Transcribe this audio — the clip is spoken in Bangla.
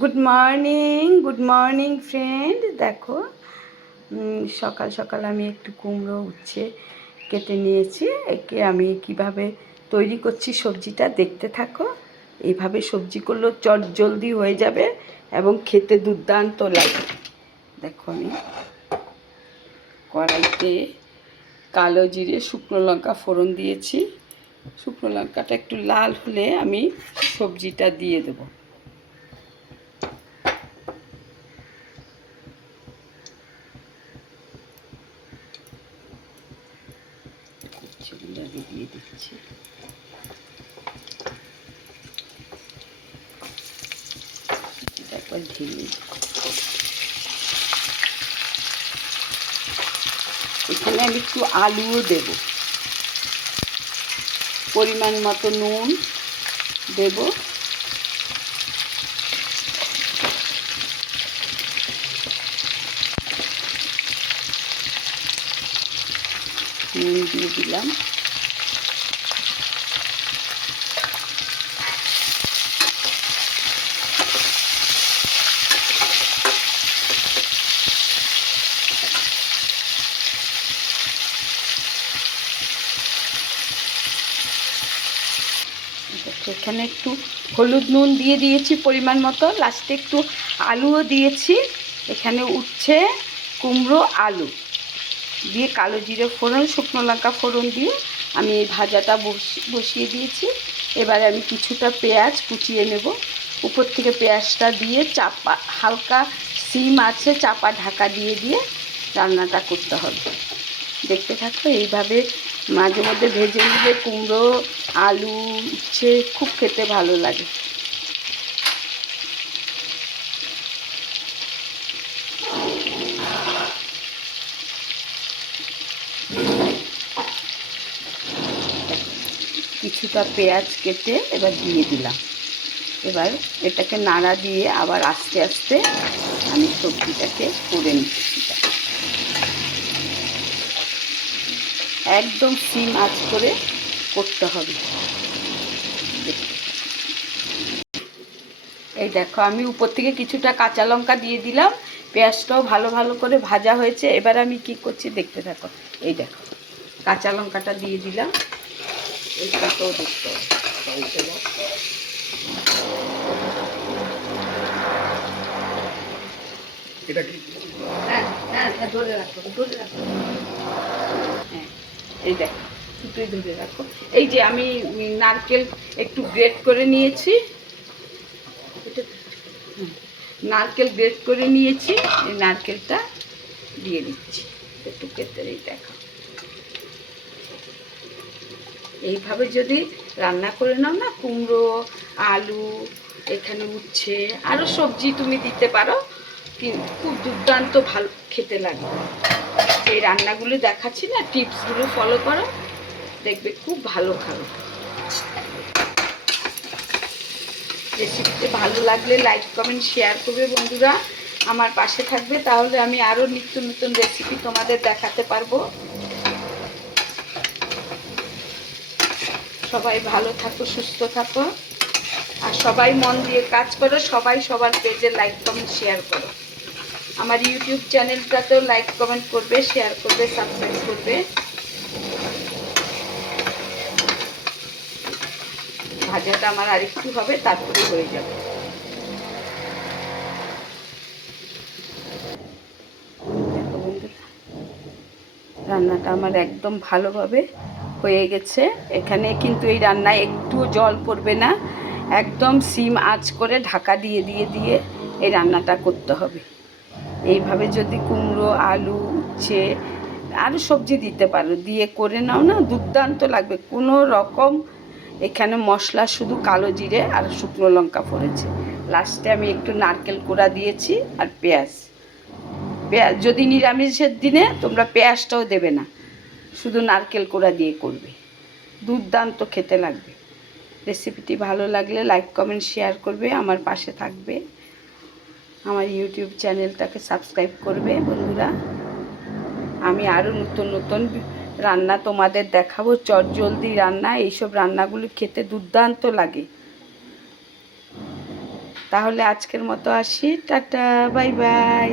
Good morning friend. দেখো সকাল সকাল আমি একটু কুমড়ো উচ্ছে কেটে নিয়েছি। একে আমি কিভাবে তৈরি করছি সবজিটা দেখতে থাকো। এইভাবে সবজি করলেও চট জলদি হয়ে যাবে এবং খেতে দুর্দান্ত লাগে। দেখো আমি কড়াইতে কালো জিরে শুকনো লঙ্কা ফোড়ন দিয়েছি। শুকনো লঙ্কাটা একটু লাল হলে আমি সবজিটা দিয়ে দেবো। দিয়ে দিচ্ছি তারপর ঢেলে এখানে আমি একটু আলুও দেব, পরিমাণ মতো নুন দেব, নুন দিয়ে দিলাম। এখানে একটু হলুদ নুন দিয়ে দিয়েছি পরিমাণ মতো, লাস্টে একটু আলুও দিয়েছি। এখানে উচ্ছে কুমড়ো আলু দিয়ে কালো জিরে ফোড়ন শুকনো লঙ্কা ফোড়ন দিয়ে আমি এই ভাজাটা বসিয়ে দিয়েছি। এবারে আমি কিছুটা পেঁয়াজ কুচিয়ে নেব, উপর থেকে পেঁয়াজটা দিয়ে চাপা হালকা সিম আছে চাপা ঢাকা দিয়ে দিয়ে রান্নাটা করতে হবে। দেখতে থাকো। এইভাবে মাঝে মধ্যে ভেজে নিলে কুমড়ো আলু উচ্ছে খুব খেতে ভালো লাগে। কিছুটা পেঁয়াজ কেটে এবার দিয়ে দিলাম। এবার এটাকে নাড়া দিয়ে আবার আস্তে আস্তে আমি সবজিটাকে করে নিচ্ছি। একদম সিম আঁচ করে করতে হবে। এই দেখো আমি উপর থেকে কিছুটা কাঁচা লঙ্কা দিয়ে দিলাম। পেঁয়াজটাও ভালো ভালো করে ভাজা হয়েছে। এবার আমি কি করছি দেখতে থাকো। এই দেখো কাঁচা লঙ্কাটা দিয়ে দিলাম। এইটাকেও দেখতে হবে। এটা কি? হ্যাঁ হ্যাঁ ধরে রাখো ধরে রাখো। হ্যাঁ এই দেখো দুটোই ধরে রাখো। এই যে আমি নারকেল একটু গ্রেট করে নিয়েছি, নারকেল গ্রেট করে নিয়েছি। এই নারকেলটা দিয়ে দিচ্ছি একটু কেটে। দেখো এইভাবে যদি রান্না করে নাও না, কুমড়ো আলু এখানে উচ্ছে আরও সবজি তুমি দিতে পারো, কিন্তু খুব দুর্দান্ত ভালো খেতে লাগে। এই রান্নাগুলো দেখাচ্ছি না, টিপসগুলো ফলো করো, দেখবে খুব ভালো খাবে। রেসিপিতে ভালো লাগলে লাইক কমেন্ট শেয়ার করবে বন্ধুরা, আমার পাশে থাকবে, তাহলে আমি আরও নিত্য নতুন রেসিপি তোমাদের দেখাতে পারবো। সবাই ভালো থাকো সুস্থ থাকো আর সবাই মন দিয়ে কাজ করো। সবাই সবার পেজে লাইক কমেন্ট শেয়ার করো। আমার ইউটিউব চ্যানেলটাতেও লাইক কমেন্ট করবে, শেয়ার করবে, সাবস্ক্রাইব করবে। ভাজাটা আমার আরেকটু হবে, তারপরে হয়ে যাবে। রান্নাটা আমার একদম ভালোভাবে হয়ে গেছে। এখানে কিন্তু এই রান্নায় একটুও জল পড়বে না, একদম সিম আঁচ করে ঢাকা দিয়ে দিয়ে দিয়ে এই রান্নাটা করতে হবে। এইভাবে যদি কুমড়ো আলু উচ্ছে আরও সবজি দিতে পারো, দিয়ে করে নাও না, দুর্দান্ত লাগবে। কোনো রকম এখানে মশলা শুধু কালো জিরে আর শুকনো লঙ্কা পড়েছে। লাস্টে আমি একটু নারকেল কোড়া দিয়েছি আর পেঁয়াজ। যদি নিরামিষের দিনে তোমরা পেঁয়াজটাও দেবে না, শুধু নারকেল কোড়া দিয়ে করবে, দুর্দান্ত খেতে লাগবে। রেসিপিটি ভালো লাগলে লাইক কমেন্ট শেয়ার করবে, আমার পাশে থাকবে, আমার ইউটিউব চ্যানেলটাকে সাবস্ক্রাইব করবে বন্ধুরা। আমি আরও নতুন নতুন রান্না তোমাদের দেখাবো, চটজলদি রান্না। এইসব রান্নাগুলো খেতে দুর্দান্ত লাগে। তাহলে আজকের মতো আসি, টাটা, বাই বাই।